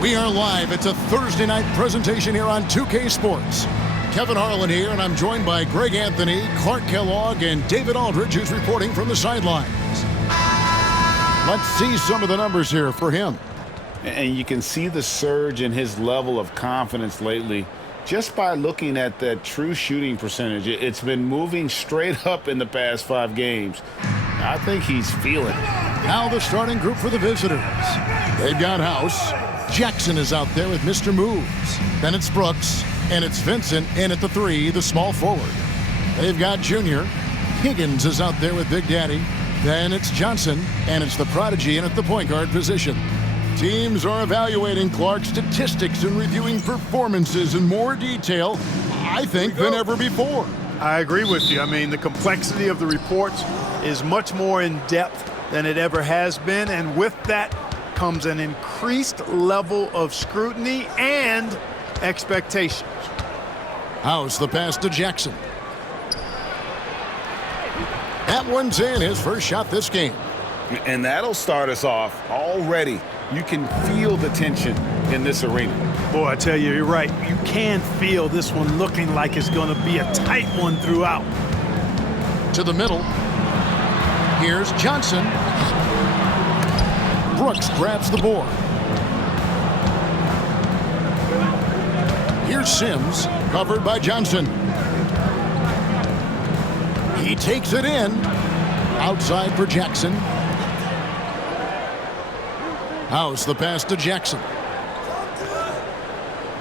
We are live. It's a Thursday night presentation here on 2K Sports. Kevin Harlan here, and I'm joined by Greg Anthony, Clark Kellogg, and David Aldridge, who's reporting from the sidelines. Let's see some of the numbers here for him. And you can see the surge in his level of confidence lately just by looking at that true shooting percentage. It's been moving straight up in the past 5 games. I think he's feeling it. Now the starting group for the visitors. They've got House. Jackson is out there with Mr. Moves. Then it's Brooks, and it's Vincent in at the 3, the small forward. They've got Junior. Higgins is out there with Big Daddy. Then it's Johnson, and it's the prodigy in at the point guard position. Teams are evaluating Clark's statistics and reviewing performances in more detail, I think, than ever before. I agree with you. I mean, the complexity of the reports is much more in depth than it ever has been, and with that comes an increased level of scrutiny and expectations. House, the pass to Jackson. That one's in, his first shot this game. And that'll start us off already. You can feel the tension in this arena. Boy, I tell you, you're right. You can feel this one looking like it's going to be a tight one throughout. To the middle. Here's Johnson. Brooks grabs the board. Here's Sims, covered by Johnson. He takes it in. Outside for Jackson. House, the pass to Jackson.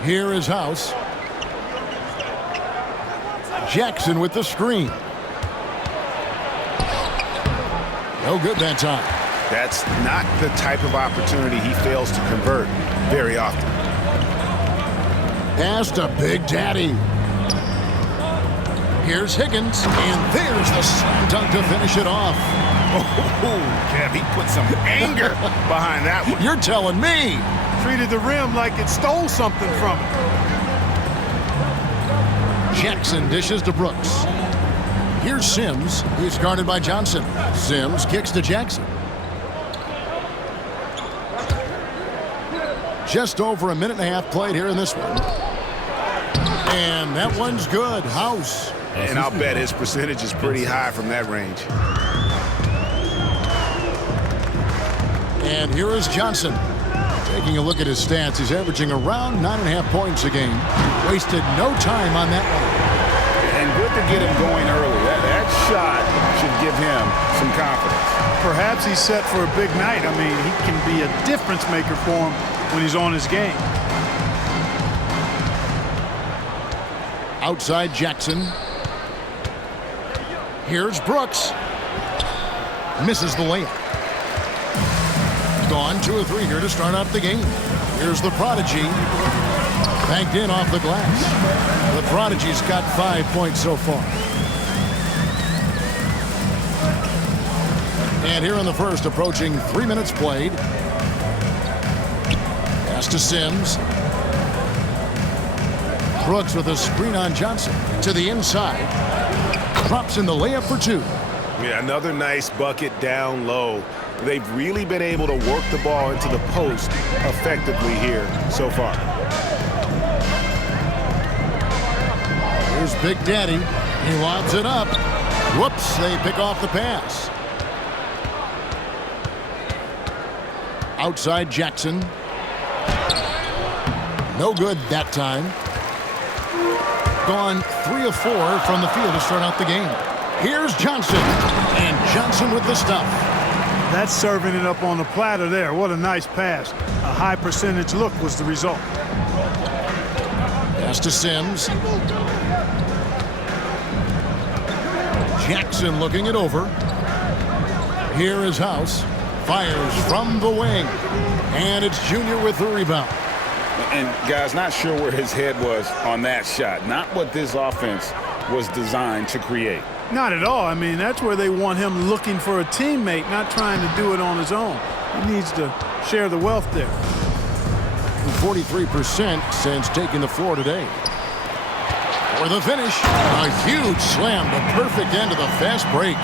Here is House. Jackson with the screen. No good that time. That's not the type of opportunity he fails to convert very often. Pass to Big Daddy. Here's Higgins, and there's the slam dunk to finish it off. Oh, Kev, he put some anger behind that one. You're telling me. Treated the rim like it stole something from him. Jackson dishes to Brooks. Here's Sims. He's guarded by Johnson. Sims kicks to Jackson. Just over a minute and a half played here in this one. And that one's good. House. And I'll bet his percentage is pretty high from that range. And here is Johnson. Taking a look at his stats, he's averaging around 9.5 points a game. Wasted no time on that one. And good to get him going early. That shot should give him some confidence. Perhaps he's set for a big night. I mean, he can be a difference maker for him when he's on his game. Outside Jackson. Here's Brooks. Misses the layup. Gone 2 of 3 here to start out the game. Here's the prodigy. Banked in off the glass. The prodigy's got 5 points so far. And here in the first, approaching 3 minutes played. Pass to Sims. Brooks with a screen on Johnson. To the inside. Drops in the layup for 2. Yeah, another nice bucket down low. They've really been able to work the ball into the post effectively here so far. Here's Big Daddy. He lobs it up. Whoops, they pick off the pass. Outside Jackson. No good that time. Gone 3 of 4 from the field to start out the game. Here's Johnson. And Johnson with the stuff. That's serving it up on the platter there. What a nice pass. A high percentage look was the result. Pass to Sims. Jackson looking it over. Here is House. Fires from the wing. And it's Junior with the rebound. And, guys, not sure where his head was on that shot. Not what this offense was designed to create. Not at all. I mean, that's where they want him looking for a teammate, not trying to do it on his own. He needs to share the wealth there. 43% since taking the floor today. For the finish, a huge slam, the perfect end of the fast break.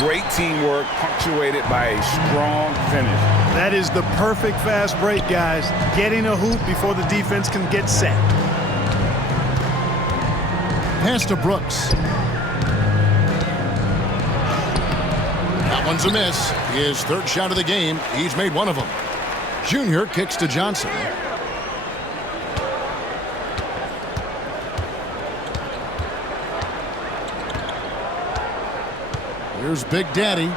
Great teamwork punctuated by a strong finish. That is the perfect fast break, guys. Getting a hoop before the defense can get set. Pass to Brooks. That one's a miss. His third shot of the game. He's made one of them. Junior kicks to Johnson. Here's Big Daddy.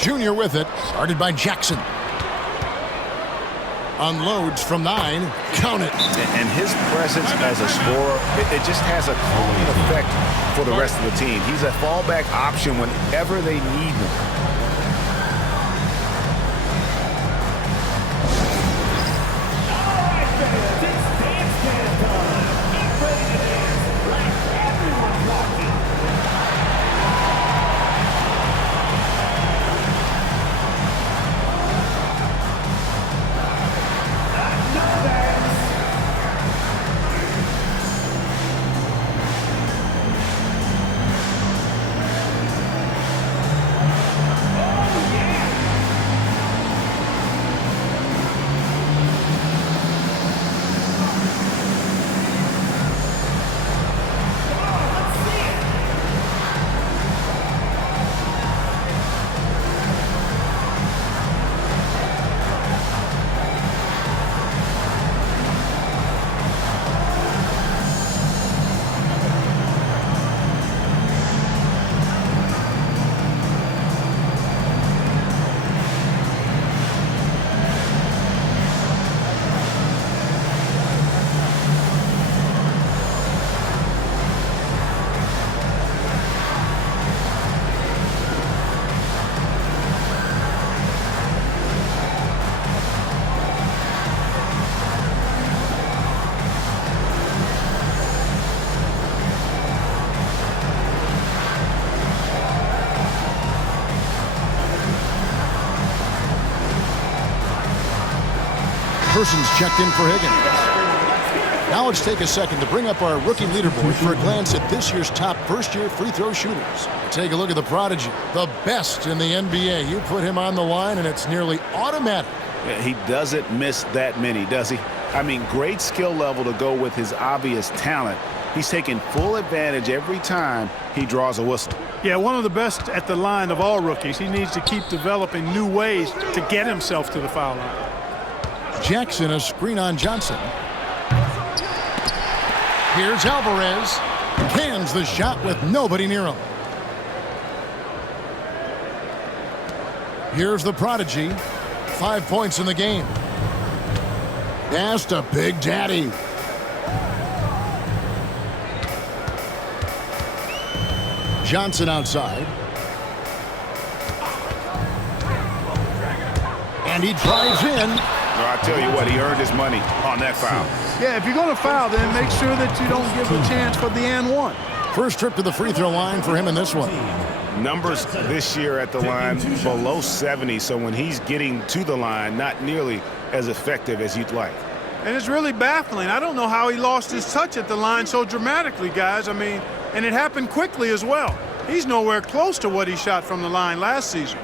Junior with it. Started by Jackson. Unloads from 9. Count it. And his presence as a scorer, it just has a calming effect for the rest of the team. He's a fallback option whenever they need him. Persons checked in for Higgins. Now let's take a second to bring up our rookie leaderboard for a glance at this year's top first-year free throw shooters. Take a look at the prodigy, the best in the NBA. You put him on the line, and it's nearly automatic. Yeah, he doesn't miss that many, does he? I mean, great skill level to go with his obvious talent. He's taking full advantage every time he draws a whistle. Yeah, one of the best at the line of all rookies. He needs to keep developing new ways to get himself to the foul line. Jackson, a screen on Johnson. Here's Alvarez. Cans the shot with nobody near him. Here's the prodigy. 5 points in the game. Pass to Big Daddy. Johnson outside. And he drives in. I tell you what, he earned his money on that foul. Yeah, if you're going to foul, then make sure that you don't give a chance for the and one. First trip to the free throw line for him in this one. Numbers this year at the line below 70, so when he's getting to the line, not nearly as effective as you'd like. And it's really baffling. I don't know how he lost his touch at the line so dramatically, guys. I mean, and it happened quickly as well. He's nowhere close to what he shot from the line last season.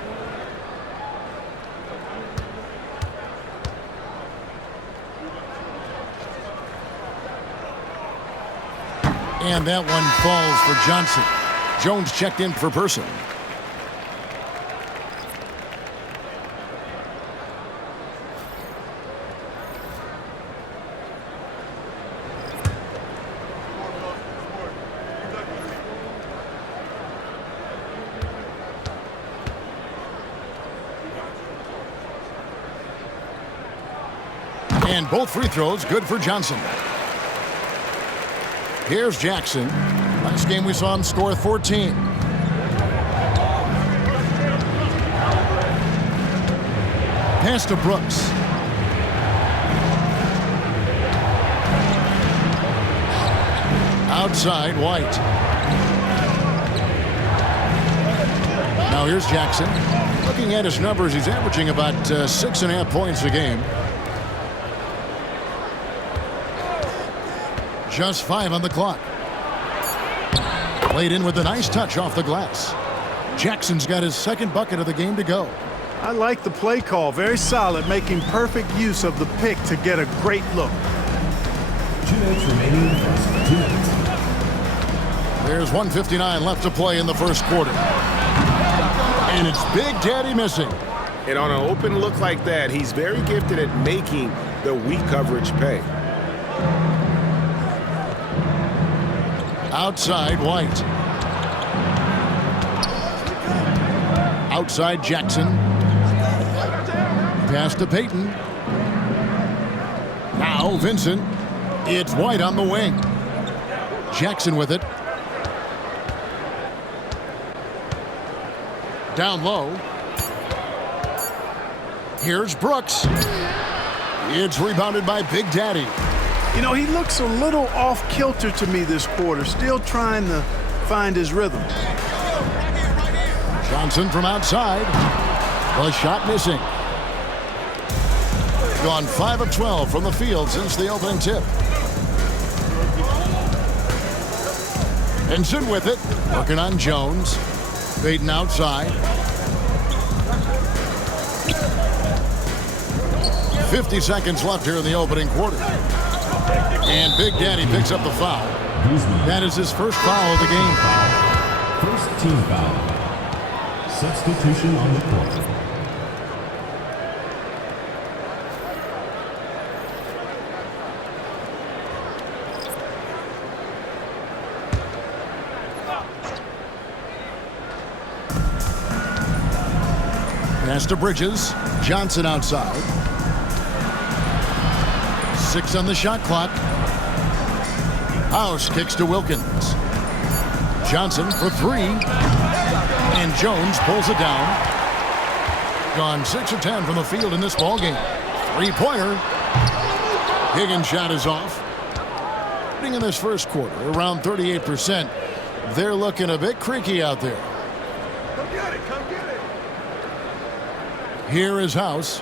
And that one falls for Johnson. Jones checked in for Person. And both free throws good for Johnson. Here's Jackson. Last game we saw him score 14. Pass to Brooks. Outside, White. Now here's Jackson. Looking at his numbers, he's averaging about 6.5 points a game. Just 5 on the clock. Played in with a nice touch off the glass. Jackson's got his second bucket of the game to go. I like the play call. Very solid, making perfect use of the pick to get a great look. 2 minutes remaining in the first. 2 minutes. There's 1:59 left to play in the first quarter. And it's Big Daddy missing. And on an open look like that, he's very gifted at making the weak coverage pay. Outside White. Outside Jackson. Pass to Peyton. Now Vincent. It's White on the wing. Jackson with it. Down low. Here's Brooks. It's rebounded by Big Daddy. You know, he looks a little off kilter to me this quarter, still trying to find his rhythm. Johnson from outside. The shot missing. Gone 5 of 12 from the field since the opening tip. Vincent with it. Working on Jones. Peyton outside. 50 seconds left here in the opening quarter. And Big Daddy picks up the foul. That is his first foul of the game. First team foul. Substitution on the court. Pass to Bridges. Johnson outside. 6 on the shot clock. House kicks to Wilkins. Johnson for 3. And Jones pulls it down. Gone 6 of 10 from the field in this ballgame. 3-pointer. Higgins' shot is off. In this first quarter, around 38%. They're looking a bit creaky out there. Come get it, come get it. Here is House.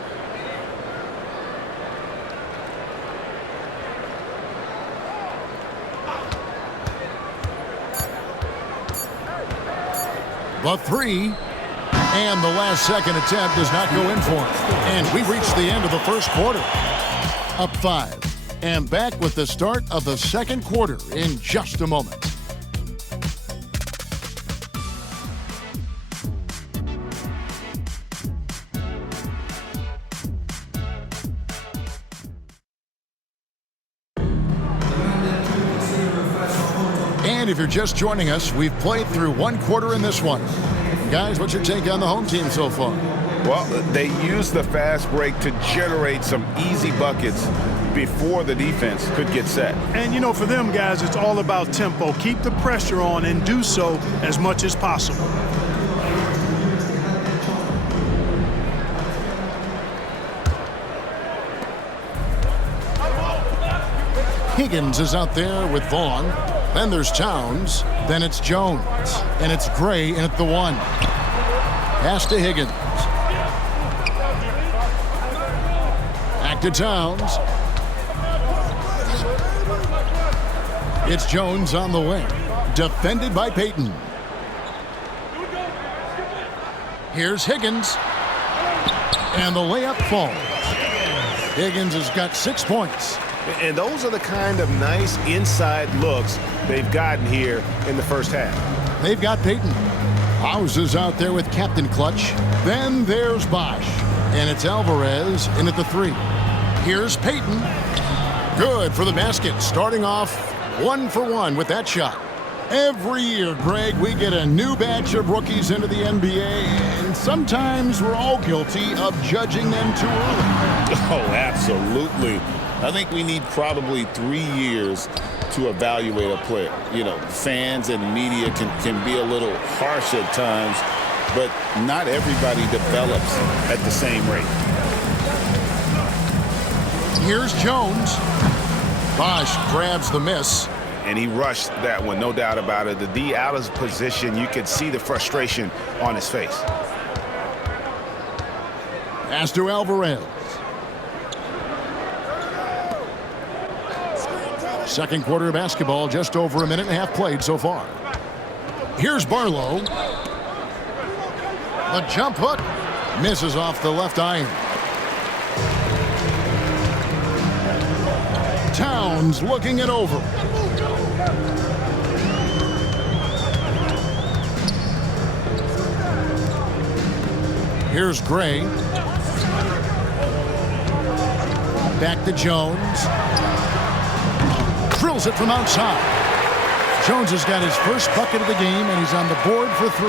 The 3, and the last second attempt does not go in for him. And we reach the end of the first quarter. Up 5, and back with the start of the second quarter in just a moment. And if you're just joining us, we've played through 1 quarter in this one. Guys, what's your take on the home team so far? Well, they used the fast break to generate some easy buckets before the defense could get set. And, you know, for them guys, it's all about tempo. Keep the pressure on and do so as much as possible. Higgins is out there with Vaughn. Then there's Towns. Then it's Jones. And it's Gray in at the 1. Pass to Higgins. Back to Towns. It's Jones on the wing. Defended by Peyton. Here's Higgins. And the layup falls. Higgins has got 6 points. And those are the kind of nice inside looks they've gotten here in the first half. They've got Peyton. House is out there with Captain Clutch. Then there's Bosch. And it's Alvarez in at the 3. Here's Peyton. Good for the basket. Starting off 1 for 1 with that shot. Every year, Greg, we get a new batch of rookies into the NBA, and sometimes we're all guilty of judging them too early. Oh, absolutely. I think we need probably 3 years to evaluate a player. You know, fans and media can be a little harsh at times, but not everybody develops at the same rate. Here's Jones. Bosch grabs the miss. And he rushed that one, no doubt about it. The D out of position, you could see the frustration on his face. Pass to Alvarez. Second quarter of basketball, just over a minute and a half played so far. Here's Barlow. The jump hook. Misses off the left iron. Towns looking it over. Here's Gray. Back to Jones. Drills it from outside. Jones has got his first bucket of the game, and he's on the board for 3.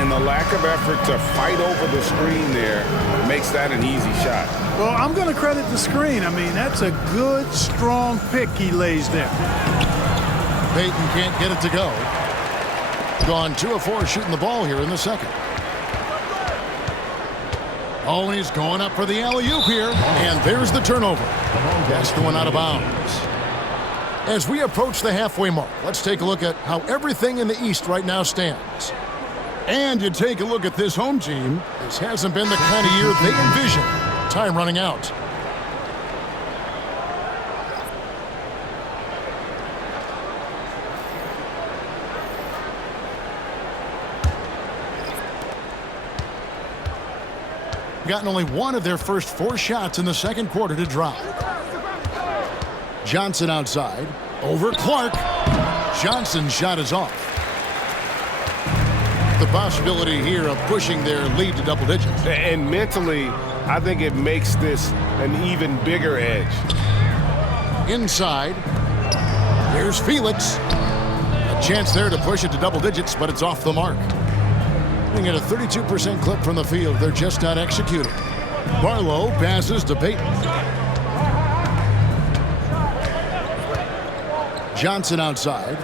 And the lack of effort to fight over the screen there makes that an easy shot. Well, I'm going to credit the screen. I mean, that's a good, strong pick he lays there. Peyton can't get it to go. Gone 2 of 4 shooting the ball here in the second. Oh, and he's going up for the alley-oop here. And there's the turnover. That's going out of bounds. As we approach the halfway mark, let's take a look at how everything in the East right now stands. And you take a look at this home team. This hasn't been the kind of year they envisioned. Time running out. Gotten only 1 of their first 4 shots in the second quarter to drop. Johnson outside. Over Clark. Johnson's shot is off. The possibility here of pushing their lead to double digits. And mentally, I think it makes this an even bigger edge. Inside. Here's Felix. A chance there to push it to double digits, but it's off the mark. At a 32% clip from the field, they're just not executing. Barlow passes to Peyton. Johnson outside.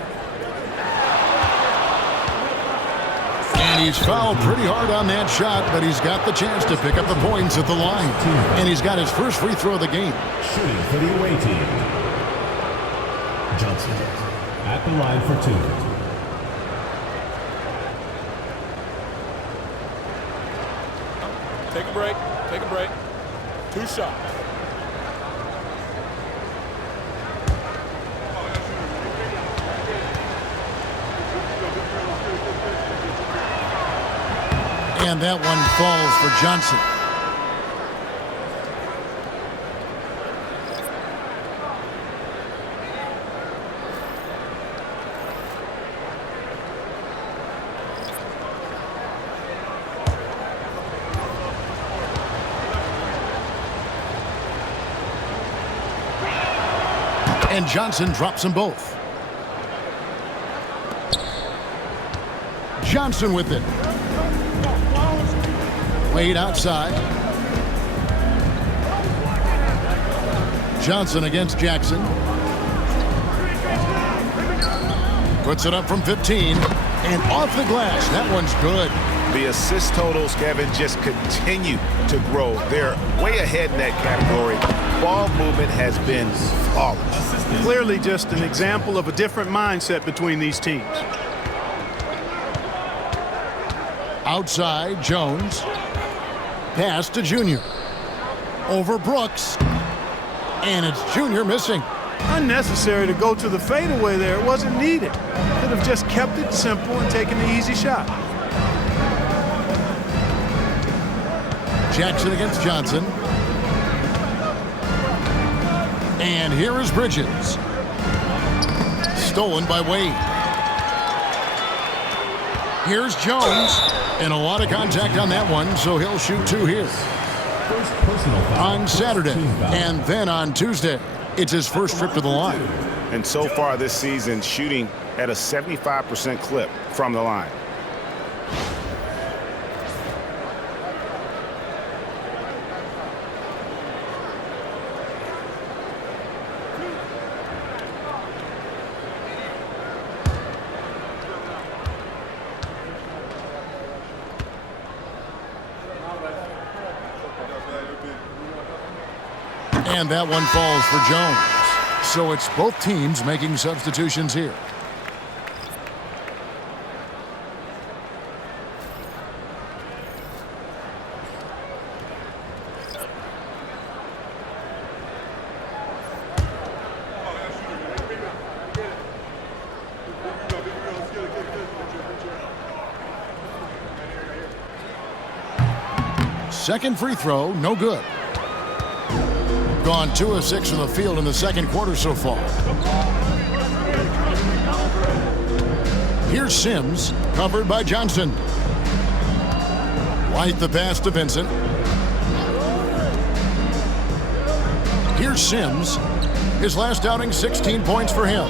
And he's fouled pretty hard on that shot, but he's got the chance to pick up the points at the line. And he's got his first free throw of the game. Shooting for the away team. Johnson at the line for 2. Take a break. Take a break. 2 shots. And that one falls for Johnson. And Johnson drops them both. Johnson with it. Wade outside. Johnson against Jackson. Puts it up from 15. And off the glass. That one's good. The assist totals, Kevin, just continue to grow. They're way ahead in that category. Ball movement has been flawless. Clearly just an example of a different mindset between these teams. Outside, Jones. Pass to Junior. Over Brooks. And it's Junior missing. Unnecessary to go to the fadeaway there. It wasn't needed. Could have just kept it simple and taken the easy shot. Jackson against Johnson. And here is Bridges. Stolen by Wade. Here's Jones. And a lot of contact on that one, so he'll shoot 2 here. First personal foul. On Saturday, and then on Tuesday. It's his first trip to the line. And so far this season, shooting at a 75% clip from the line. And that one falls for Jones. So it's both teams making substitutions here. Second free throw, no good. Gone 2 of 6 from the field in the second quarter so far. Here's Sims, covered by Johnson. White the pass to Vincent. Here's Sims. His last outing, 16 points for him.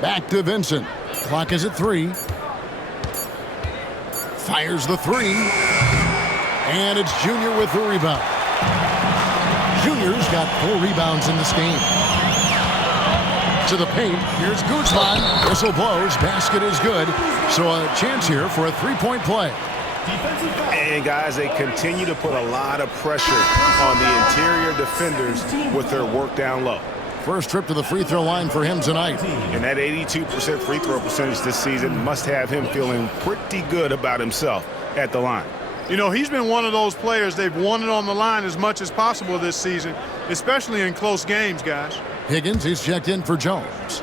Back to Vincent. Clock is at 3. Fires the 3. And it's Junior with the rebound. Junior's got 4 rebounds in this game. To the paint. Here's Guzman. Whistle blows. Basket is good. So a chance here for a 3-point play. And guys, they continue to put a lot of pressure on the interior defenders with their work down low. First trip to the free throw line for him tonight. And that 82% free throw percentage this season must have him feeling pretty good about himself at the line. You know, he's been one of those players, they've won it on the line as much as possible this season, especially in close games, guys. Higgins is checked in for Jones.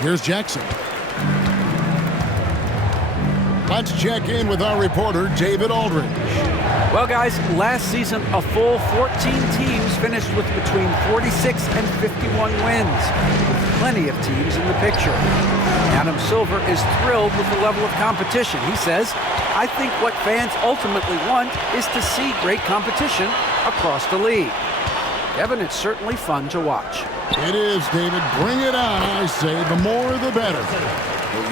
Here's Jackson. Let's check in with our reporter, David Aldridge. Well, guys, last season, a full 14 teams finished with between 46 and 51 wins, with plenty of teams in the picture. Adam Silver is thrilled with the level of competition. He says, I think what fans ultimately want is to see great competition across the league. Kevin, it's certainly fun to watch. It is, David. Bring it on, I say. The more, the better.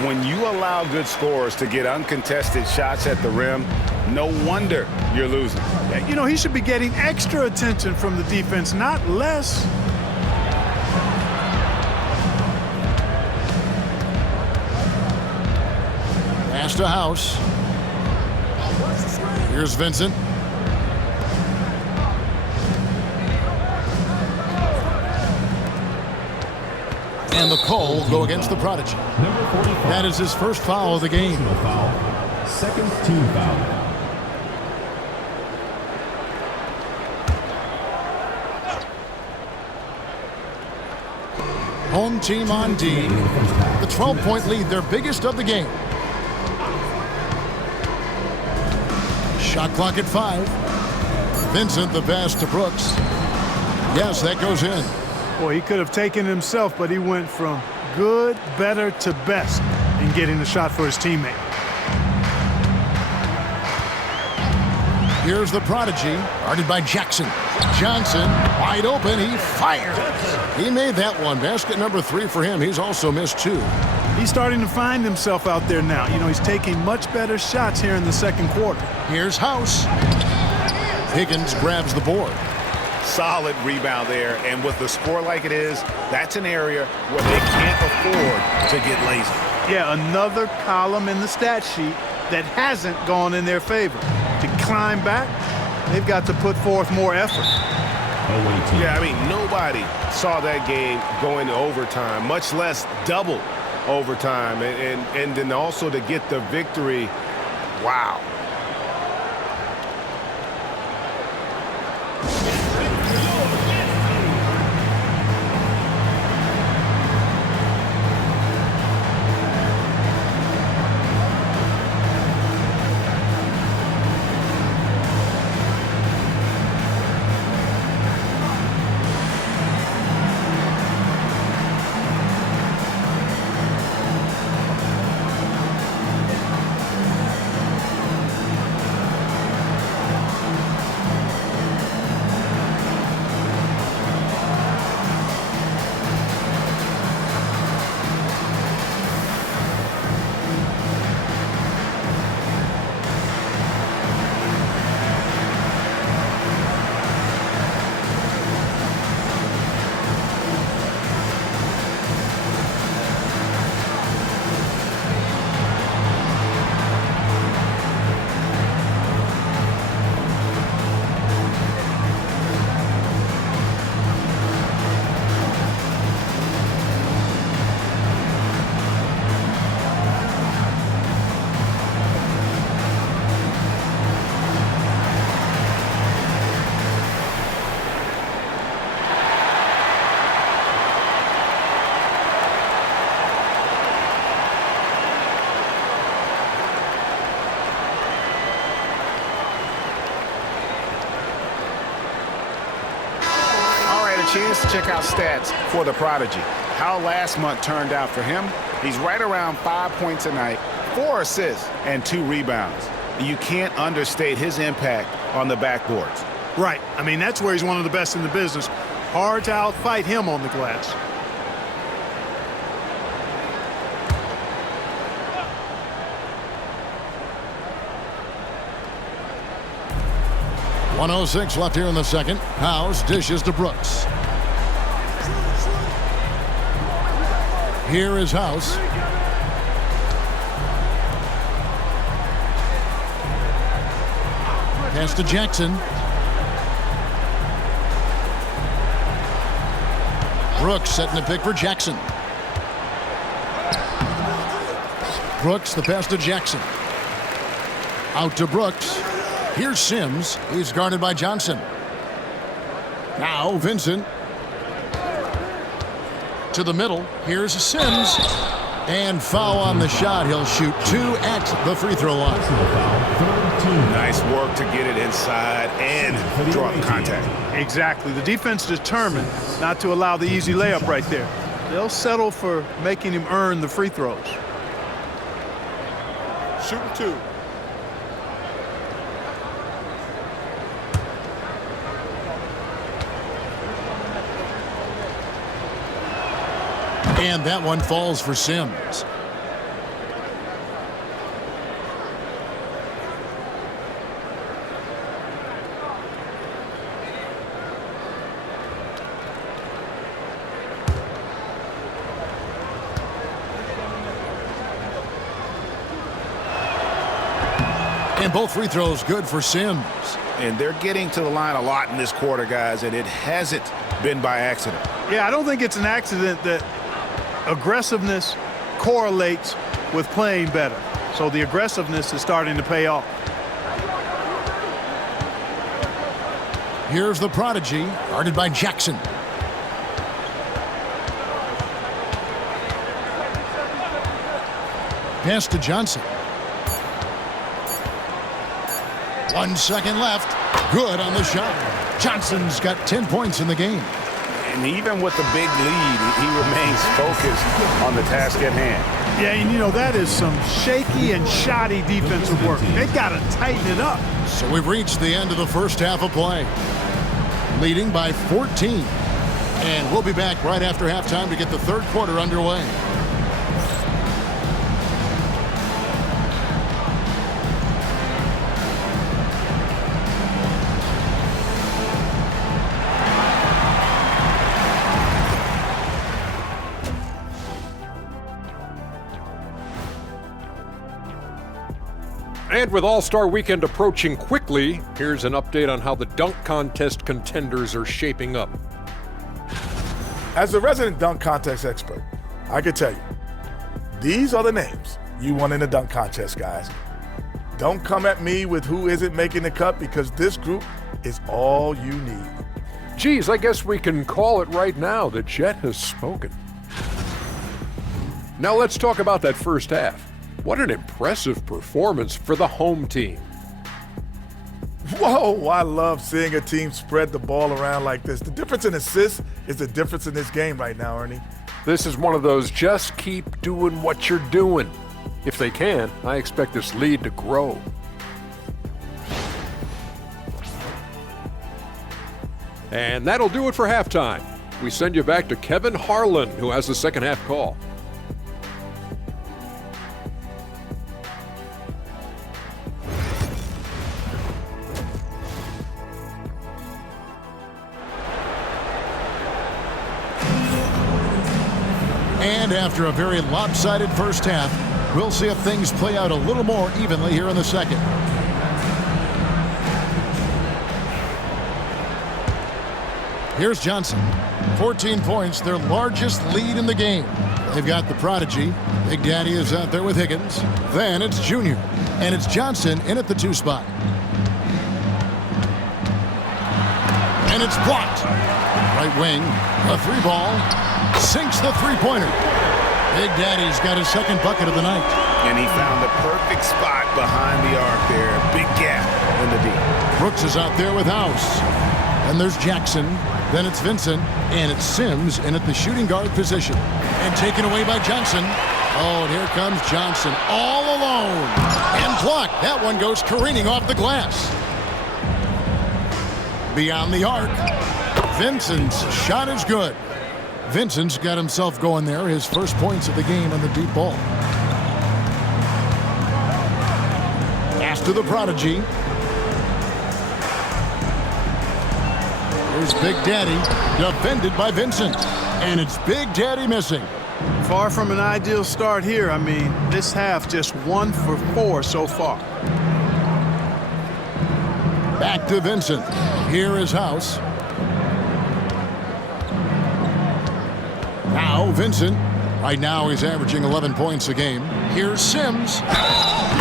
When you allow good scorers to get uncontested shots at the rim, no wonder you're losing. You know, he should be getting extra attention from the defense, not less. Pass to House. Here's Vincent. And the call will go against the prodigy. Number 45. That is his first foul of the game. Foul. Second team foul. Home team on D. The 12-point lead, their biggest of the game. Shot clock at 5. Vincent, the pass to Brooks. Yes, that goes in. Boy, he could have taken it himself, but he went from good, better to best in getting the shot for his teammate. Here's the prodigy, guarded by Jackson. Johnson, wide open, he fired. He made that one. Basket number 3 for him. He's also missed 2. He's starting to find himself out there now. You know, he's taking much better shots here in the second quarter. Here's House. Higgins grabs the board. Solid rebound there, and with the score like it is, that's an area where they can't afford to get lazy. Yeah, another column in the stat sheet that hasn't gone in their favor. To climb back, they've got to put forth more effort. Yeah, I mean, nobody saw that game going to overtime, much less double overtime, and then also to get the victory. Wow. chance to check out stats for the prodigy. How last month turned out for him, he's right around 5 points a night, 4 assists, and 2 rebounds. You can't understate his impact on the backboards. Right. I mean, that's where he's one of the best in the business. Hard to outfight him on the glass. .106 left here in the second. House dishes to Brooks. Here is House. Pass to Jackson. Brooks setting the pick for Jackson. Brooks, the pass to Jackson. Out to Brooks. Here's Sims. He's guarded by Johnson. Now Vincent. To the middle. Here's Sims. And foul on the shot. He'll shoot 2 at the free throw line. Nice work to get it inside and draw contact. Exactly. The defense determined not to allow the easy layup right there. They'll settle for making him earn the free throws. Shooting 2. And that one falls for Sims. And both free throws good for Sims. And they're getting to the line a lot in this quarter, guys, and it hasn't been by accident. Yeah, I don't think it's an accident that aggressiveness correlates with playing better. So the aggressiveness is starting to pay off. Here's the prodigy, guarded by Jackson. Pass to Johnson. 1 second left. Good on the shot. Johnson's got 10 points in the game. And even with the big lead, he remains focused on the task at hand. Yeah, and you know, that is some shaky and shoddy defensive work. They've got to tighten it up. So we've reached the end of the first half of play. Leading by 14. And we'll be back right after halftime to get the third quarter underway. And with All-Star Weekend approaching quickly, here's an update on how the dunk contest contenders are shaping up. As a resident dunk contest expert, I can tell you, these are the names you want in the dunk contest, guys. Don't come at me with who isn't making the cut, because this group is all you need. Geez, I guess we can call it right now. The Jet has spoken. Now let's talk about that first half. What an impressive performance for the home team. Whoa, I love seeing a team spread the ball around like this. The difference in assists is the difference in this game right now, Ernie. This is one of those just keep doing what you're doing. If they can, I expect this lead to grow. And that'll do it for halftime. We send you back to Kevin Harlan, who has the second half call. And after a very lopsided first half, we'll see if things play out a little more evenly here in the second. Here's Johnson. 14 points, their largest lead in the game. They've got the prodigy. Big Daddy is out there with Higgins. Then it's Junior. And it's Johnson in at the 2 spot. And it's blocked. Right wing, a 3 ball. Sinks the 3-pointer. Big Daddy's got his second bucket of the night. And he found the perfect spot behind the arc there. Big gap in the D. Brooks is out there with House. And there's Jackson. Then it's Vincent, and it's Sims in at the shooting guard position. And taken away by Johnson. Oh, and here comes Johnson all alone. And blocked. That one goes careening off the glass. Beyond the arc. Vincent's shot is good. Vincent's got himself going there. His first points of the game on the deep ball. Pass to the prodigy. Here's Big Daddy, defended by Vincent. And it's Big Daddy missing. Far from an ideal start here. I mean, this half just 1 for 4 so far. Back to Vincent. Here is House. Now Vincent. Right now he's averaging 11 points a game. Here's Sims.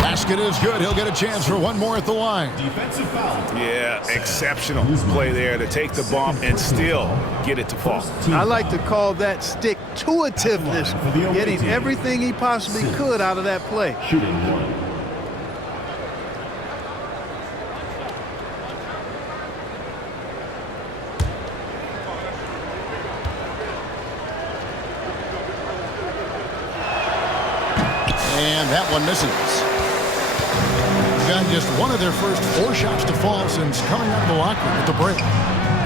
Basket is good. He'll get a chance for one more at the line. Defensive foul. Yeah, exceptional play there to take the bump and still get it to fall. I like to call that stick-to-itiveness, getting everything he possibly could out of that play. Shooting 1. And that one misses. Got just one of their first 4 shots to fall since coming out of the locker room at the break.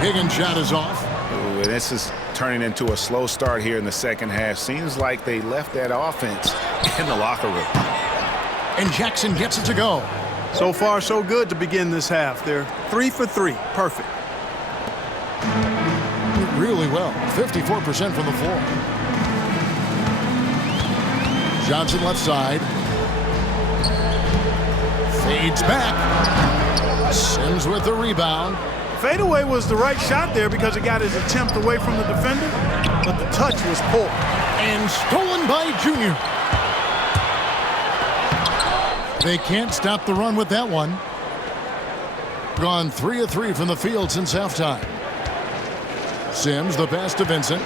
Higgins' shot is off. Ooh, and this is turning into a slow start here in the second half. Seems like they left that offense in the locker room. And Jackson gets it to go. So far, so good to begin this half. They're 3 for 3. Perfect. Really well. 54% from the floor. Johnson left side. Fades back. Sims with the rebound. Fadeaway was the right shot there because it got his attempt away from the defender, but the touch was poor. And stolen by Junior. They can't stop the run with that one. Gone 3 of 3 from the field since halftime. Sims, the pass to Vincent.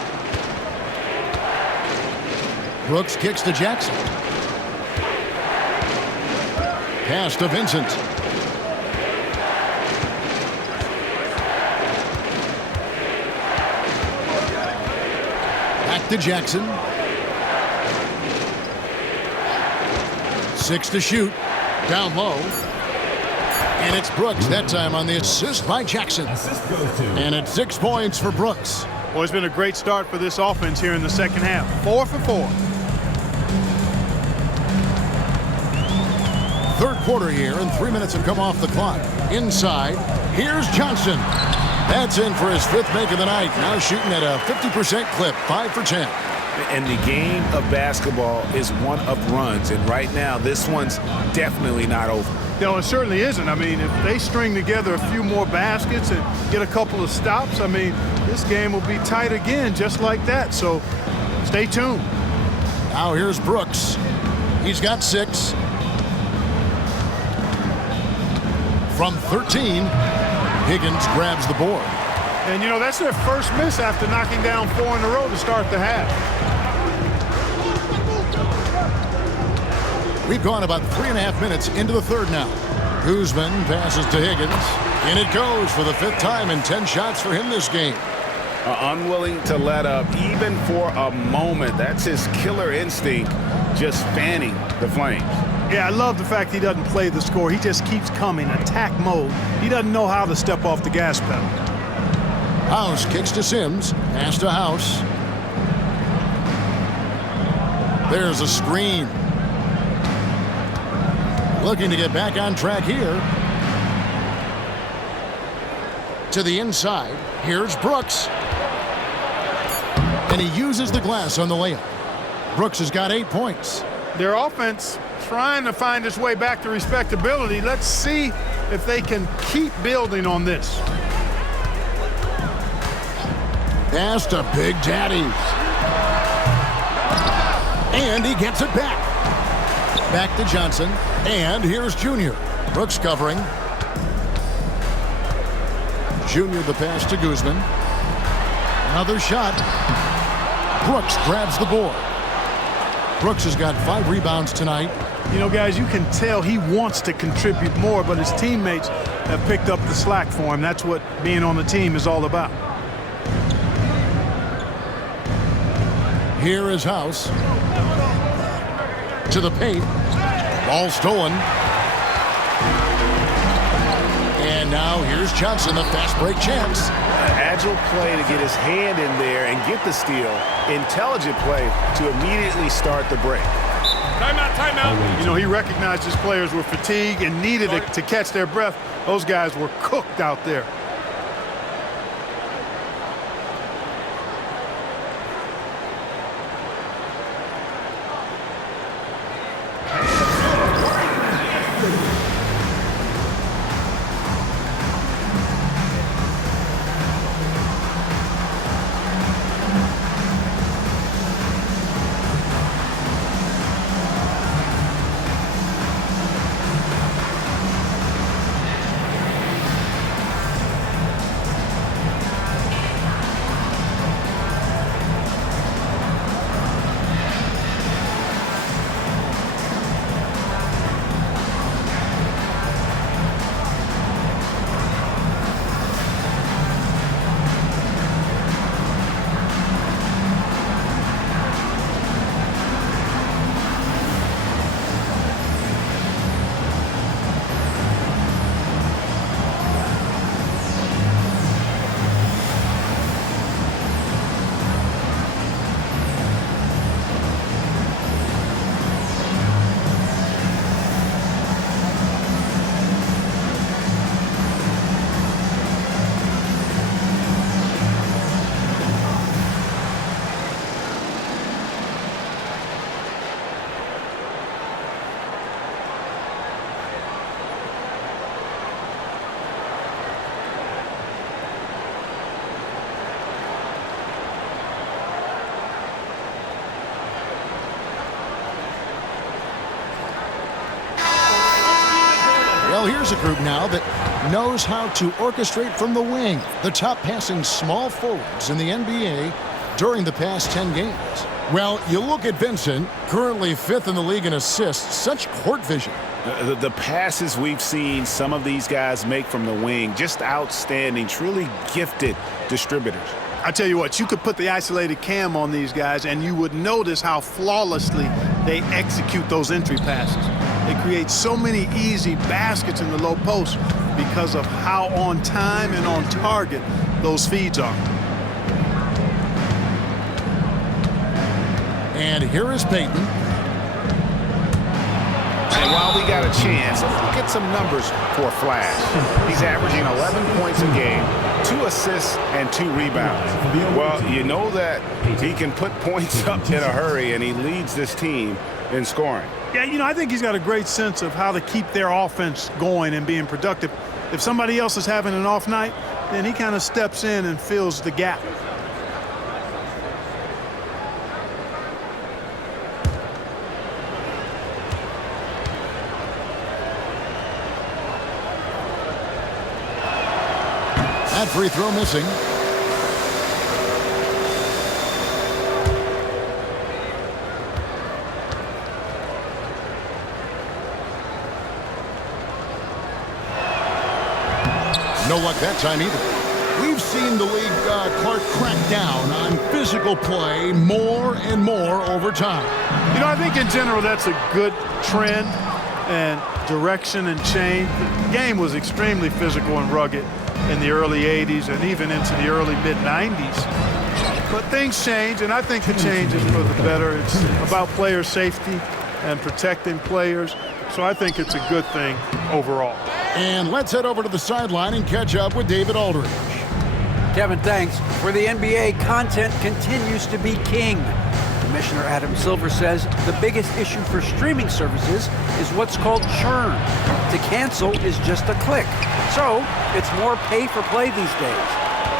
Brooks kicks to Jackson. Pass to Vincent. Back to Jackson. 6 to shoot. Down low. And it's Brooks that time on the assist by Jackson. Assist goes to. And it's 6 points for Brooks. Well, it's been a great start for this offense here in the second half. 4 for 4. Third quarter here, and 3 minutes have come off the clock. Inside, here's Johnson. That's in for his 5th make of the night. Now shooting at a 50% clip, 5 for 10. And the game of basketball is one of runs, and right now this one's definitely not over. No, it certainly isn't. I mean, if they string together a few more baskets and get a couple of stops, I mean, this game will be tight again just like that. So stay tuned. Now here's Brooks. He's got 6. From 13, Higgins grabs the board. And, you know, that's their first miss after knocking down 4 in a row to start the half. We've gone about 3.5 minutes into the third now. Guzman passes to Higgins. And it goes for the 5th time and 10 shots for him this game. Unwilling to let up even for a moment. That's his killer instinct, just fanning the flames. Yeah, I love the fact he doesn't play the score. He just keeps coming, attack mode. He doesn't know how to step off the gas pedal. House kicks to Sims. Pass to House. There's a screen. Looking to get back on track here. To the inside. Here's Brooks. And he uses the glass on the layup. Brooks has got 8 points. Their offense trying to find its way back to respectability. Let's see if they can keep building on this. Pass to Big Daddy. And he gets it back. Back to Johnson. And here's Junior. Brooks covering. Junior the pass to Guzman. Another shot. Brooks grabs the board. Brooks has got 5 rebounds tonight. You know, guys, you can tell he wants to contribute more, but his teammates have picked up the slack for him. That's what being on the team is all about. Here is House. To the paint. Ball stolen. And now here's Johnson, the fast break chance. Agile play to get his hand in there and get the steal. Intelligent play to immediately start the break. Timeout, timeout. You know, he recognized his players were fatigued and needed to catch their breath. Those guys were cooked out there. Well, here's a group now that knows how to orchestrate from the wing. The top passing small forwards in the NBA during the past 10 games. Well, you look at Vincent, currently 5th in the league in assists. Such court vision. The passes we've seen some of these guys make from the wing, just outstanding, truly gifted distributors. I tell you what, you could put the isolated cam on these guys and you would notice how flawlessly they execute those entry passes. They create so many easy baskets in the low post because of how on time and on target those feeds are. And here is Peyton. And while we got a chance, let's look at some numbers for Flash. He's averaging 11 points a game, 2 assists, and 2 rebounds. Well, you know that he can put points up in a hurry, and he leads this team in scoring. Yeah, you know, I think he's got a great sense of how to keep their offense going and being productive. If somebody else is having an off night, then he kind of steps in and fills the gap. That free throw missing. No luck that time either. We've seen the league, Clark, crack down on physical play more and more over time. You know, I think in general that's a good trend and direction and change. The game was extremely physical and rugged in the early 80s and even into the early mid-90s. But things change, and I think the change is for the better. It's about player safety and protecting players. So I think it's a good thing overall. And let's head over to the sideline and catch up with David Aldridge. Kevin, thanks. For the NBA, content continues to be king. Commissioner Adam Silver says the biggest issue for streaming services is what's called churn. To cancel is just a click. So it's more pay for play these days.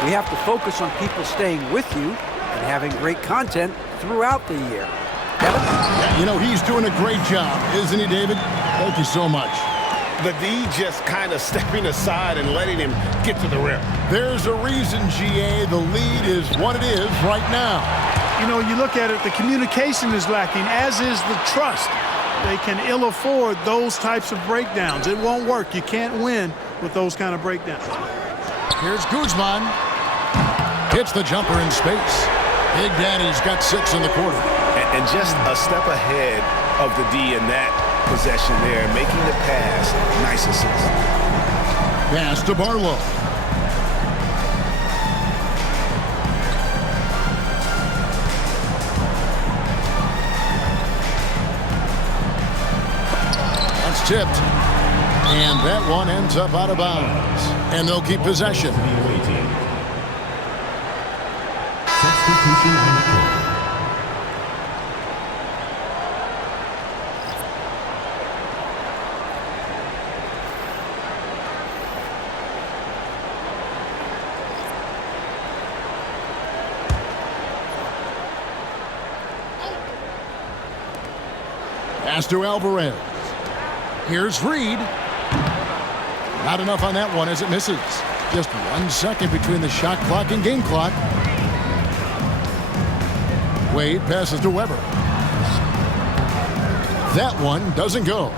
We have to focus on people staying with you and having great content throughout the year. Kevin? Yeah, you know, he's doing a great job, isn't he, David? Thank you so much. The D just kind of stepping aside and letting him get to the rim. There's a reason, GA, the lead is what it is right now. You know, you look at it, the communication is lacking, as is the trust. They can ill afford those types of breakdowns. It won't work. You can't win with those kind of breakdowns. Here's Guzman. Hits the jumper in space. Big Daddy's got 6 in the quarter. And just a step ahead of the D in that possession there, making the pass. Nice assist. Pass to Barlow. That's tipped. And that one ends up out of bounds. And they'll keep possession. Substitution on the court. Pass to Alvarez. Here's Reed. Not enough on that one as it misses. Just 1 second between the shot clock and game clock. Wade passes to Weber. That one doesn't go.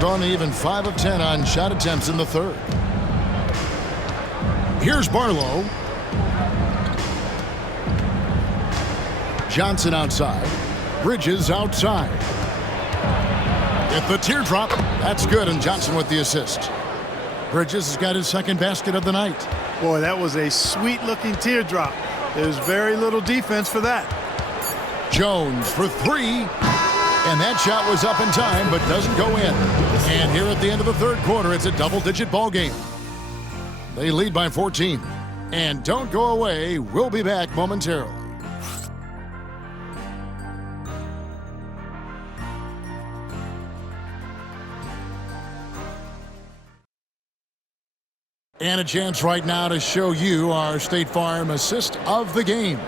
Drawn even 5 of 10 on shot attempts in the third. Here's Barlow. Johnson outside. Bridges outside. Get the teardrop. That's good, and Johnson with the assist. Bridges has got his second basket of the night. Boy, that was a sweet-looking teardrop. There's very little defense for that. Jones for 3. And that shot was up in time, but doesn't go in. And here at the end of the third quarter, it's a double-digit ball game. They lead by 14. And don't go away. We'll be back momentarily. And a chance right now to show you our State Farm assist of the game.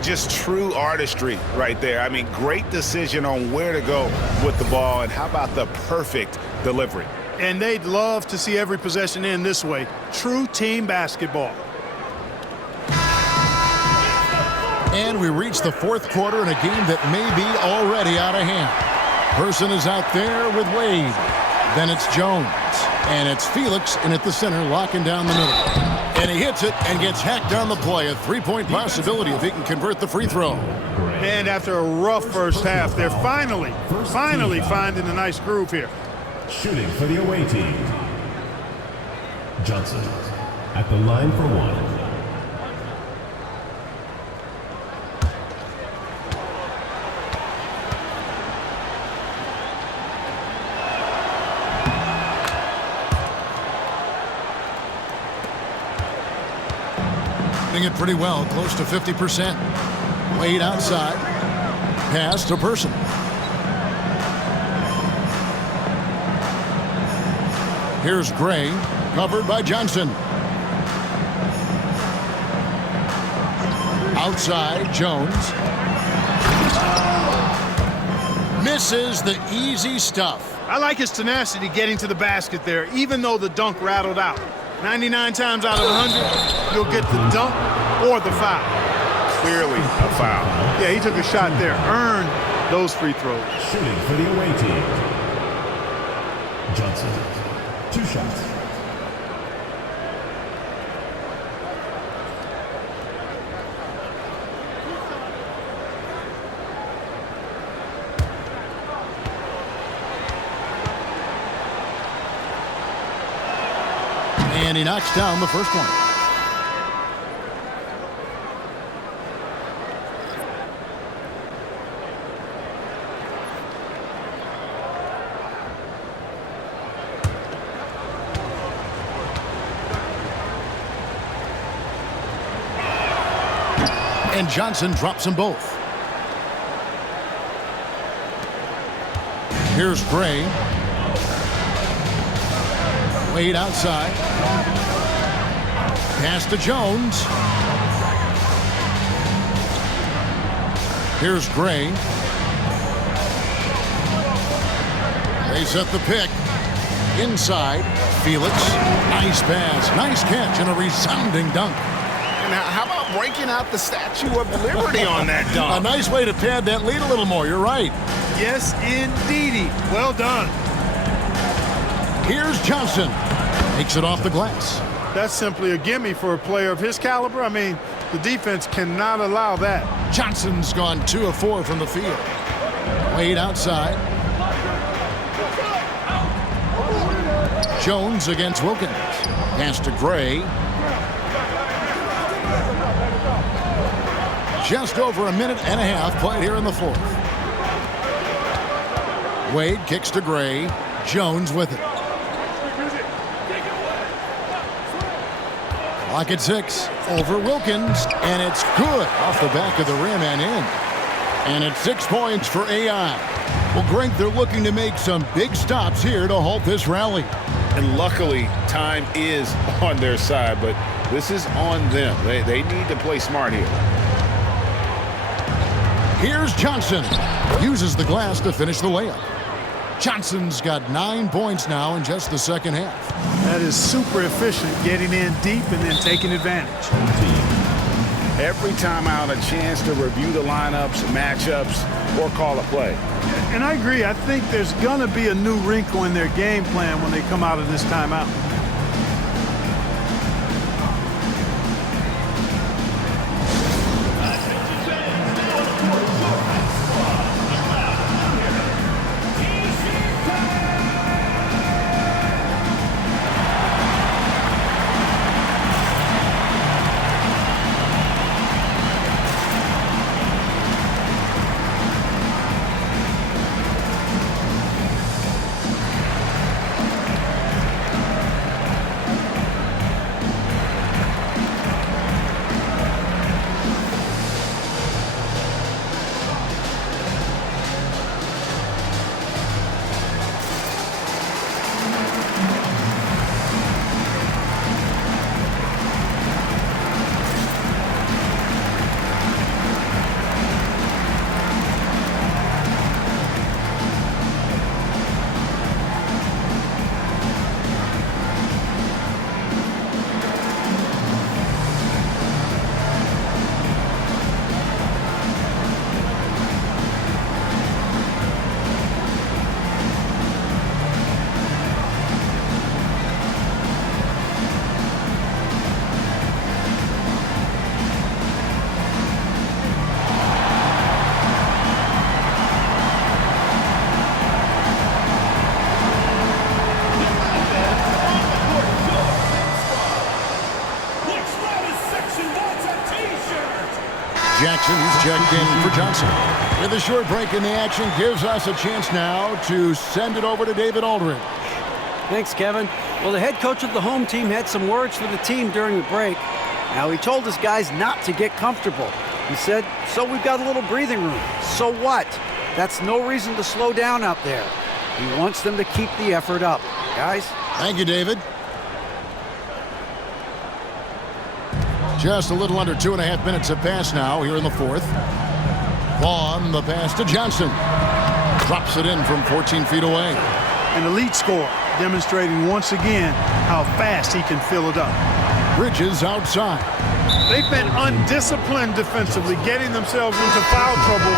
Just true artistry right there. I mean, great decision on where to go with the ball, and how about the perfect delivery? And they'd love to see every possession end this way. True team basketball. And we reach the fourth quarter in a game that may be already out of hand. Person is out there with Wade. Then it's Jones. And it's Felix in at the center, locking down the middle. And he hits it and gets hacked on the play. A three-point possibility if he can convert the free throw. And after a rough first half, they're finally finding a nice groove here. Shooting for the away team. Johnson at the line for one. It pretty well, close to 50%. Wade outside. Pass to Person. Here's Gray, covered by Johnson. Outside, Jones. Misses the easy stuff. I like his tenacity getting to the basket there, even though the dunk rattled out. 99 times out of 100, you'll get the dunk or the foul. Clearly a foul. Yeah, he took a shot there, earned those free throws. Shooting for the away team. Johnson, 2 shots. And he knocks down the first one. And Johnson drops them both. Here's Gray. Wade outside. Pass to Jones. Here's Gray. They set the pick. Inside. Felix. Nice pass. Nice catch and a resounding dunk. Now, how about breaking out the Statue of Liberty on that dunk? A nice way to pad that lead a little more. You're right. Yes, indeedy. Well done. Here's Johnson. Takes it off the glass. That's simply a gimme for a player of his caliber. I mean, The defense cannot allow that. Johnson's gone 2 of 4 from the field. Wade outside. Jones against Wilkins. Pass to Gray. Just over a minute and a half played here in the fourth. Wade kicks to Gray. Jones with it. Clock at 6. Over Wilkins. And it's good off the back of the rim and in. And it's 6 points for AI. Well, Greg, they're looking to make some big stops here to halt this rally. And luckily, time is on their side, but this is on them. They need to play smart here. Here's Johnson. Uses the glass to finish the layup. Johnson's got 9 points now in just the second half. That is super efficient, getting in deep and then taking advantage. Every time out, a chance to review the lineups, matchups, or call a play. And I agree. I think there's going to be a new wrinkle in their game plan when they come out of this timeout. Jackson, he's checked in for Johnson. With a short break in the action, gives us a chance now to send it over to David Aldridge. Thanks, Kevin. Well, the head coach of the home team had some words for the team during the break. Now, he told his guys not to get comfortable. He said, so we've got a little breathing room. So what? That's no reason to slow down out there. He wants them to keep the effort up. Guys? Thank you, David. Just a little under 2.5 minutes have passed now here in the fourth. Vaughn, the pass to Johnson. Drops it in from 14 feet away. An elite scorer, demonstrating once again how fast he can fill it up. Bridges outside. They've been undisciplined defensively, getting themselves into foul trouble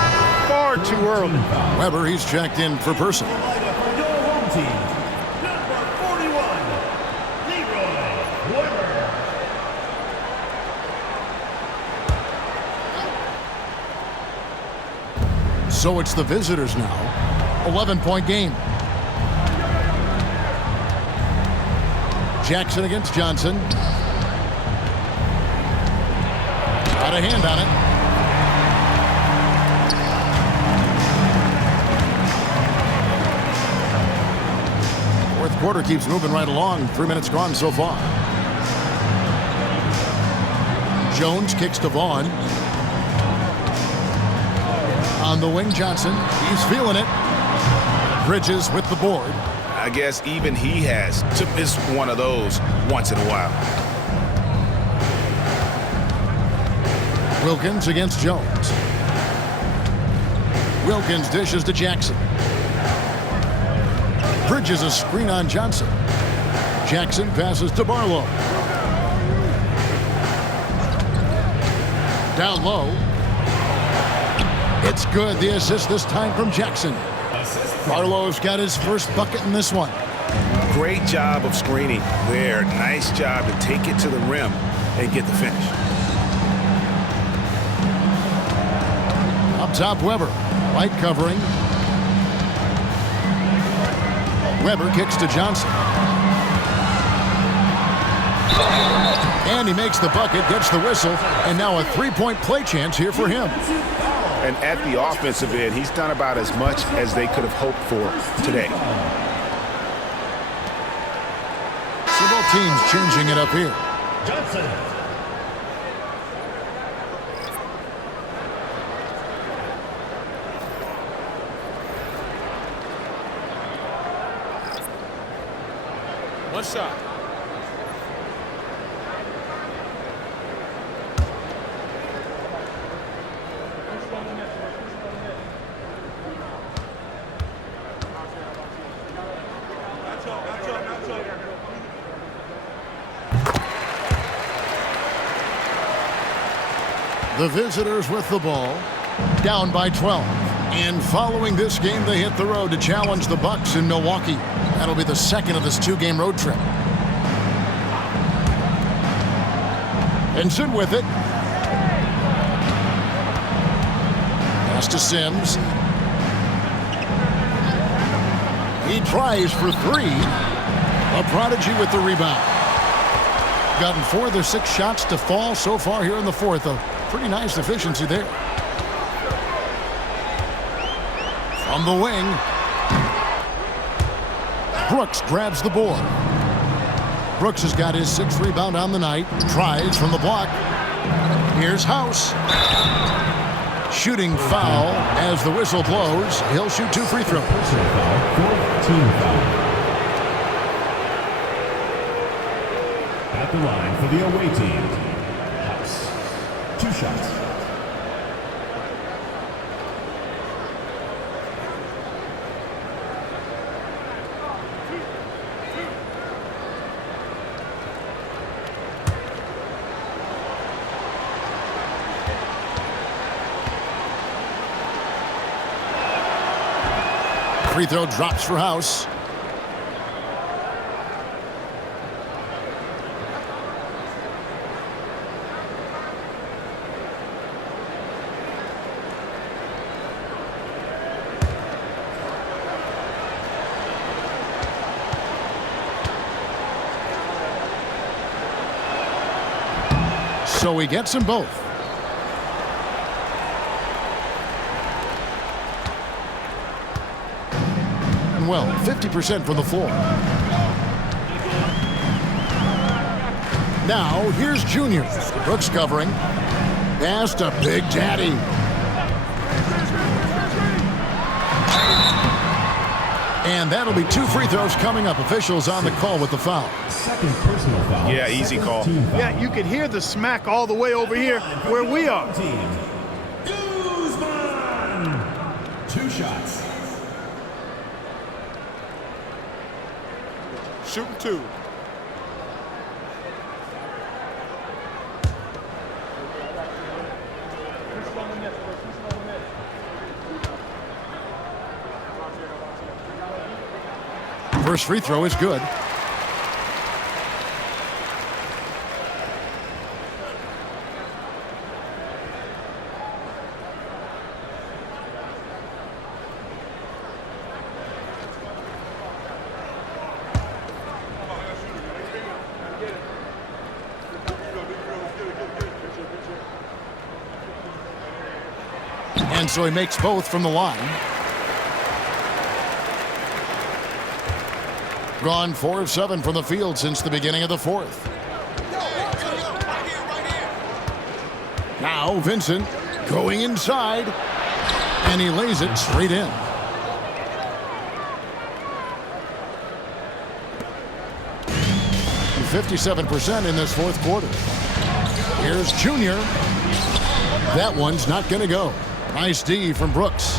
far too early. Weber, he's checked in for Person. So it's the visitors now. 11-point game. Jackson against Johnson. Got a hand on it. Fourth quarter keeps moving right along. 3 minutes gone so far. Jones kicks to Vaughn. On the wing, Johnson. He's feeling it. Bridges with the board. I guess even he has to miss one of those once in a while. Wilkins against Jones. Wilkins dishes to Jackson. Bridges a screen on Johnson. Jackson passes to Barlow. Down low. It's good. The assist this time from Jackson. Barlow's got his first bucket in this one. Great job of screening there. Nice job to take it to the rim and get the finish. Up top, Weber. Light covering. Weber kicks to Johnson. And he makes the bucket, gets the whistle, and now a three-point play chance here for him. And at the offensive end, he's done about as much as they could have hoped for today. So both teams changing it up here. Johnson. One shot. The visitors with the ball, down by 12. And following this game, they hit the road to challenge the Bucks in Milwaukee. That'll be the second of this two-game road trip. Vincent with it. Pass to Sims. He tries for three. A prodigy with the rebound. Gotten 4 of their 6 shots to fall so far here in the fourth. A pretty nice efficiency there. From the wing. Brooks grabs the board. Brooks has got his 6th rebound on the night. Tries from the block. Here's House. Shooting foul as the whistle blows. He'll shoot 2 free throws. Personal foul, 4th team foul. At the line for the away team, House. 2 shots. Free throw drops for House. So he gets them both. Well, 50% from the floor. Now, here's Junior. Brooks covering. Pass to Big Daddy. And that'll be 2 free throws coming up. Officials on the call with the foul. 2nd personal foul. Yeah, easy call. Yeah, you can hear the smack all the way over here where we are. Guzman. 2 shots. Shooting 2. First free throw is good. And so he makes both from the line. Gone 4 of 7 from the field since the beginning of the fourth. Now Vincent going inside, and he lays it straight in. And 57% in this fourth quarter. Here's Junior. That one's not going to go. Nice D from Brooks.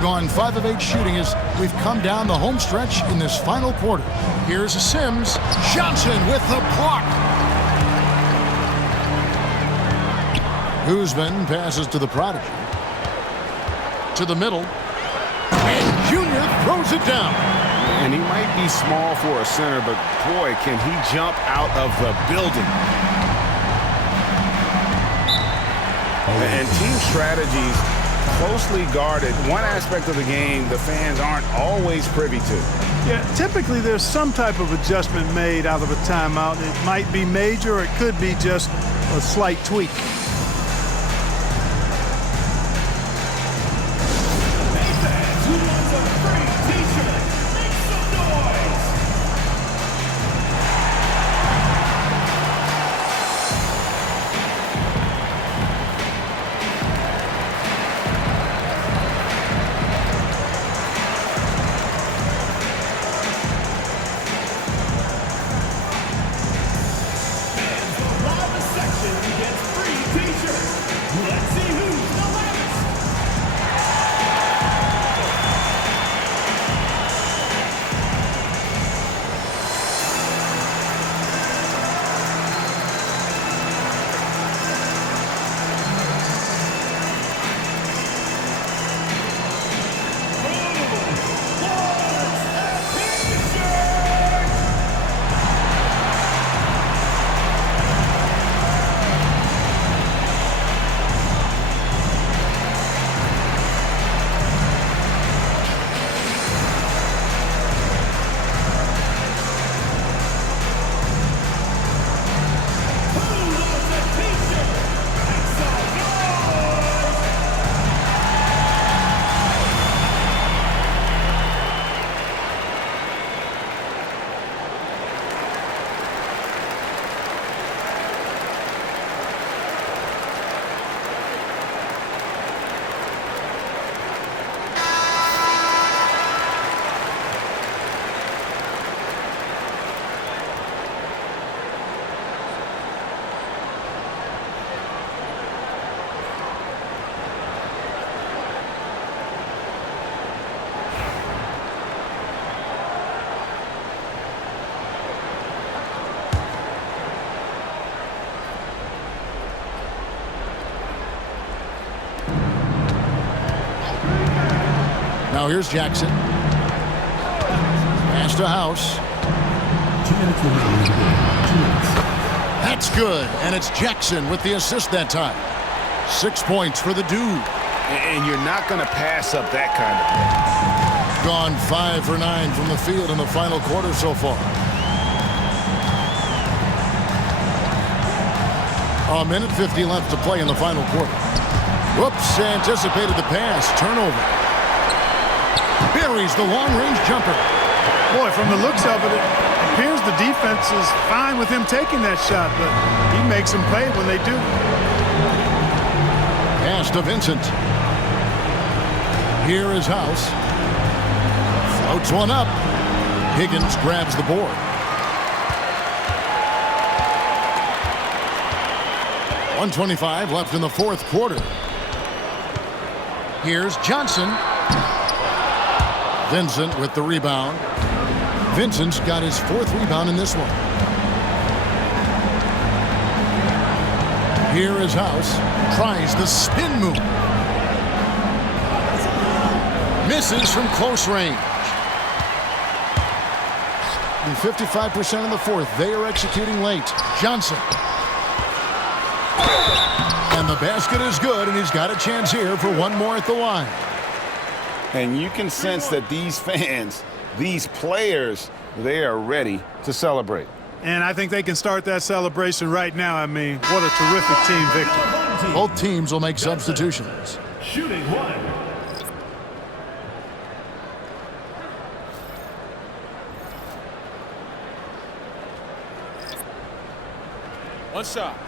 Gone 5 of 8 shooting as we've come down the home stretch in this final quarter. Here's Sims. Johnson with the block. Guzman passes to the prodigy. To the middle. And Junior throws it down. And he might be small for a center, but boy, can he jump out of the building. And team strategies closely guarded. One aspect of the game the fans aren't always privy to. Yeah, typically there's some type of adjustment made out of a timeout. It might be major or it could be just a slight tweak. Now here's Jackson. Pass to House. 2 minutes remaining in the game. 2 minutes. That's good, and it's Jackson with the assist that time. 6 points for the dude. And you're not going to pass up that kind of play. Gone 5 for 9 from the field in the final quarter so far. A minute 50 left to play in the final quarter. Whoops, anticipated the pass. Turnover. Buries the long-range jumper. Boy, from the looks of it, it appears the defense is fine with him taking that shot, but he makes them pay when they do. Pass to Vincent. Here is House. Floats one up. Higgins grabs the board. .125 left in the fourth quarter. Here's Johnson. Vincent with the rebound. Vincent's got his fourth rebound in this one. Here is House. Tries the spin move. Misses from close range. And 55% in the fourth. They are executing late. Johnson. And the basket is good, and he's got a chance here for one more at the line. And you can sense that these fans, these players, they are ready to celebrate. And I think they can start that celebration right now. I mean, what a terrific team victory. Both teams will make substitutions. Shooting one. One shot.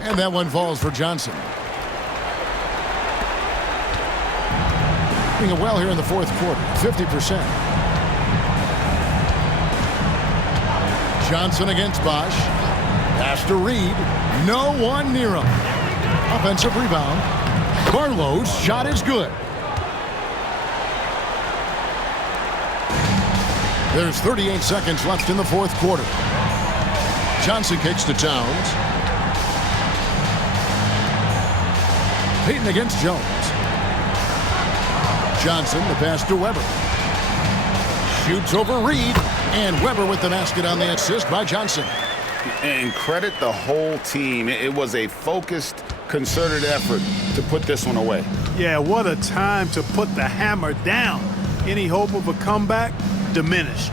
And that one falls for Johnson. Doing it well here in the fourth quarter, 50%. Johnson against Bosch. Pass to Reed. No one near him. Offensive rebound. Barlow's shot is good. There's 38 seconds left in the fourth quarter. Johnson kicks to Towns. Payton against Jones. Johnson, the pass to Weber. Shoots over Reed, and Weber with the basket on the assist by Johnson. And credit the whole team. It was a focused, concerted effort to put this one away. Yeah, what a time to put the hammer down. Any hope of a comeback diminished.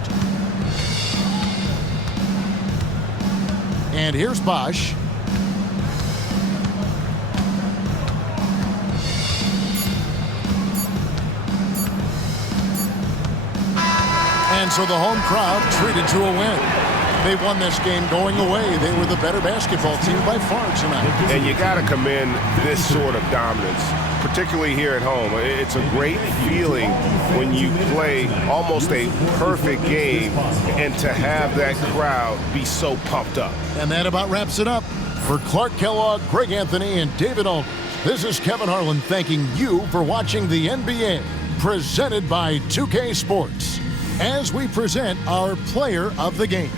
And here's Bosch. And so the home crowd treated to a win. They won this game going away. They were the better basketball team by far tonight. And you got to commend this sort of dominance, particularly here at home. It's a great feeling when you play almost a perfect game and to have that crowd be so pumped up. And that about wraps it up. For Clark Kellogg, Greg Anthony, and David Aldridge, this is Kevin Harlan thanking you for watching the NBA, presented by 2K Sports, as we present our player of the game.